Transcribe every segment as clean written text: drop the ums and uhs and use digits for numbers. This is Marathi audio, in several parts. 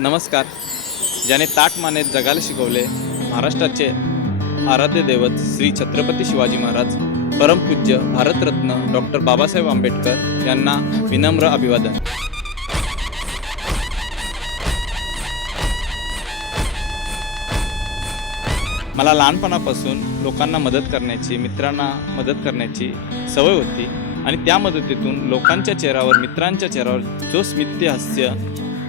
नमस्कार. ज्याने ताठ मानेत जगायला शिकवले महाराष्ट्राचे आराध्य दैवत श्री छत्रपती शिवाजी महाराज, परमपूज्य भारतरत्न डॉक्टर बाबासाहेब आंबेडकर यांना विनम्र अभिवादन. मला लहानपणापासून लोकांना मदत करण्याची, मित्रांना मदत करण्याची सवय होती आणि त्या मदतीतून लोकांच्या चेहऱ्यावर, मित्रांच्या चेहऱ्यावर जो स्मित हास्य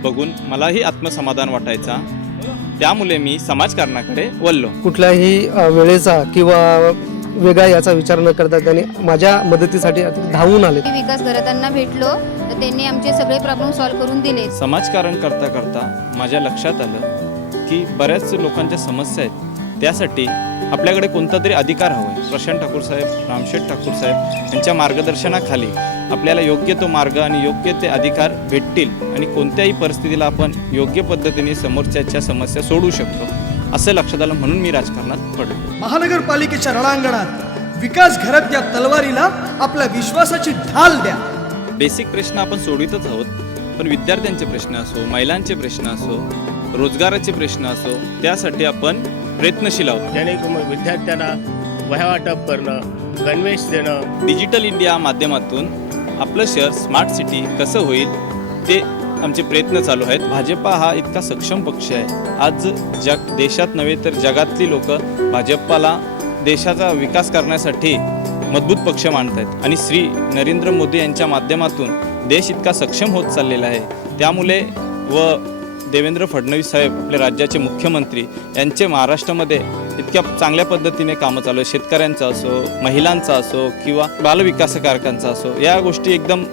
बघून मलाही आत्मसमाधान वाटायचा. त्यामुळे मी समाजकारणाकडे वळलो. कुठल्याही वेळेचा किंवा वेगळा याचा विचार न करता त्यांनी माझ्या मदतीसाठी धावून आले. विकास घरातांना भेटलो तर त्यांनी आमचे सगळे प्रॉब्लेम सॉल्व्ह करून दिले. समाजकारण करता करता माझ्या लक्षात आलं की बऱ्याच लोकांच्या समस्या आहेत, त्यासाठी आपल्याकडे कोणता तरी अधिकार हवा आहे. प्रशांत ठाकूर साहेब, रामशेठ ठाकूर साहेब यांच्या मार्गदर्शनाखाली आपल्याला योग्य तो मार्ग आणि योग्य ते अधिकार भेटतील आणि कोणत्याही परिस्थितीला आपण योग्य पद्धतीने समोरच्याच्या समस्या सोडवू शकतो असं लक्षात आलं. म्हणून मी राजकारणात पडलो. महानगरपालिकेच्या रणांगणात विकास घरात या तलवारीला आपल्या विश्वासाची ढाल द्या. बेसिक प्रश्न आपण सोडवितच आहोत, पण विद्यार्थ्यांचे प्रश्न असो, महिलांचे प्रश्न असो, रोजगाराचे प्रश्न असो, त्यासाठी आपण प्रयत्नशील आहोत. जेणेकरून विद्यार्थ्यांना वह्या वाटप करणं, गणवेश देणं, डिजिटल इंडिया माध्यमातून आपलं शहर स्मार्ट सिटी कसं होईल ते आमचे प्रयत्न चालू आहेत. भाजपा हा इतका सक्षम पक्ष आहे. आज देशात नव्हे तर जगातली लोक भाजपाला देशाचा विकास करण्यासाठी मजबूत पक्ष मानत आहेत आणि श्री नरेंद्र मोदी यांच्या माध्यमातून देश इतका सक्षम होत चाललेला आहे. त्यामुळे व देवेंद्र फडणवीस साहेब आपले राज्याचे मुख्यमंत्री यांचे महाराष्ट्रामध्ये इतक्या चांगल्या पद्धतीने कामं चालू आहे. शेतकऱ्यांचा असो, महिलांचा असो किंवा बालविकासकारकांचा असो, या गोष्टी एकदम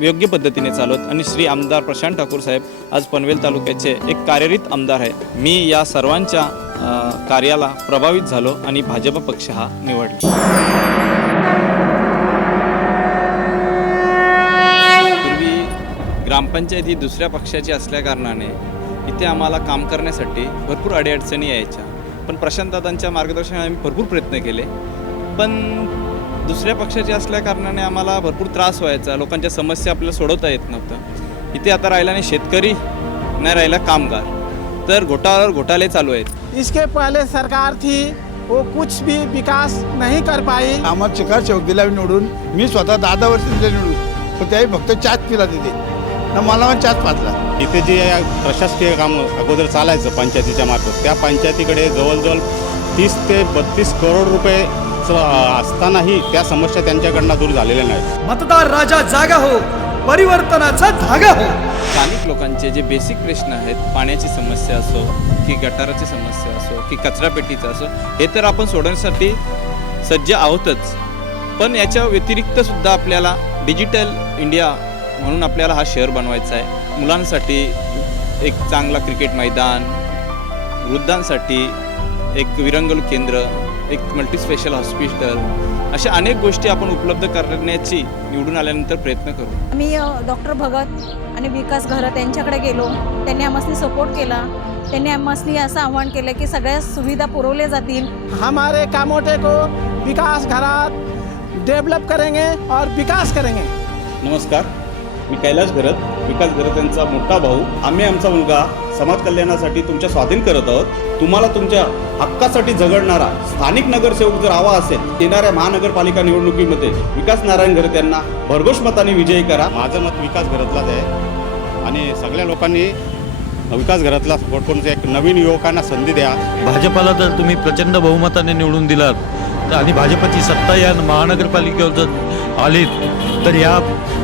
योग्य पद्धतीने चालवत आणि श्री आमदार प्रशांत ठाकूर साहेब आज पनवेल तालुक्याचे एक कार्यरत आमदार आहेत. मी या सर्वांच्या कार्याला प्रभावित झालो आणि भाजप पक्ष हा निवडला. ग्रामपंचायत ही दुसऱ्या पक्षाची असल्याकारणाने इथे आम्हाला काम करण्यासाठी भरपूर अडीअडचणी यायच्या, पण प्रशांतदादांच्या मार्गदर्शनाने आम्ही भरपूर प्रयत्न केले. पण दुसऱ्या पक्षाची असल्याकारणाने आम्हाला भरपूर त्रास व्हायचा, लोकांच्या समस्या आपल्याला सोडवता येत नव्हतं. इथे आता राहिला नाही शेतकरी, नाही राहिला कामगार, तर घोटाळ्यावर घोटाळे चालू आहेत. इसके पहले सरकार थी वो कुछ भी विकास नहीं कर पाई. आम्हाला चिकार चौक दिला निवडून, मी स्वतः 10 वर्ष दिले निवडून, पण त्याही फक्त चाच पिला तिथे ना, मला पण चाच पाचला. इथे जे प्रशासकीय काम अगोदर चालायचं पंचायतीच्या मार्फत, त्या पंचायतीकडे जवळजवळ 30 ते 32 करोड रुपये असतानाही त्या समस्या त्यांच्याकडनं दूर झालेल्या नाहीत. मतदार राजा जागा हो, परिवर्तनाचा धागा हो. स्थानिक लोकांचे जे बेसिक प्रश्न आहेत, पाण्याची समस्या असो की गटाराची समस्या असो की कचरापेटीचा असो, हे तर आपण सोडवण्यासाठी सज्ज आहोतच, पण याच्या व्यतिरिक्त सुद्धा आपल्याला डिजिटल इंडिया म्हणून आपल्याला हा शहर बनवायचा आहे. मुलांसाठी एक चांगला क्रिकेट मैदान, वृद्धांसाठी एक विरंगुळ केंद्र, एक मल्टीस्पेशल हॉस्पिटल, अशा अनेक गोष्टी आपण उपलब्ध करण्याची निवडून आल्यानंतर प्रयत्न करू. आम्ही डॉक्टर भगत आणि विकास घरत यांच्याकडे गेलो. त्यांनी आम्हाला सपोर्ट केला. त्यांनी आम्हाला असं आव्हान केलं की सगळ्या सुविधा पुरवल्या जातील. हमारे कामोटे को विकास घरात डेवलप करेंगे और विकास करेंगे. नमस्कार, मी कैलाश घरत, विकास घरत यांचा मोठा भाऊ. आम्ही आमचा मुलगा समाज कल्याणासाठी तुमच्या स्वाधीन करत आहोत. तुम्हाला तुमच्या हक्कासाठी झगडणारा स्थानिक नगरसेवक जर हवा असेल, येणाऱ्या महानगरपालिका निवडणुकीमध्ये विकास नारायण घरत यांना भरघोष मताने विजयी करा. माझं मत विकास घरातलाच आहे आणि सगळ्या लोकांनी विकास घरातला सपोर्ट करून एक नवीन युवकांना संधी द्या. भाजपाला जर तुम्ही प्रचंड बहुमताने निवडून दिलात आणि भाजपची सत्ता या महानगरपालिकेवर जर आली तर या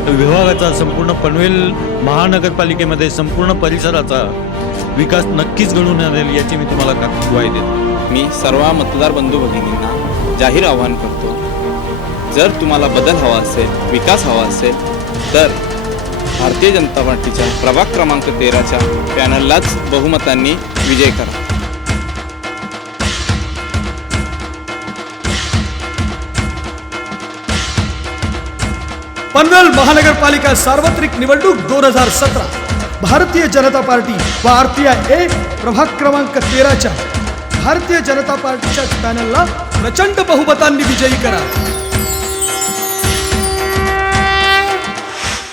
विभागाचा, संपूर्ण पनवेल महानगरपालिकेमध्ये संपूर्ण परिसराचा विकास नक्कीच घडून आणेल याची मी तुम्हाला ग्वाही देतो. मी सर्व मतदार बंधू भगिनींना जाहीर आवाहन करतो, जर तुम्हाला बदल हवा असेल, विकास हवा असेल, तर भारतीय जनता पार्टीच्या प्रभाग क्रमांक 13च्या पॅनललाच बहुमतांनी विजय करा. पनवेल महानगरपालिका सार्वत्रिक निवडणूक 2017 भारतीय जनता पार्टी व RPI प्रभाग क्रमांक 13च्या भारतीय जनता पार्टीच्या पॅनलला प्रचंड बहुमतांनी विजयी करा.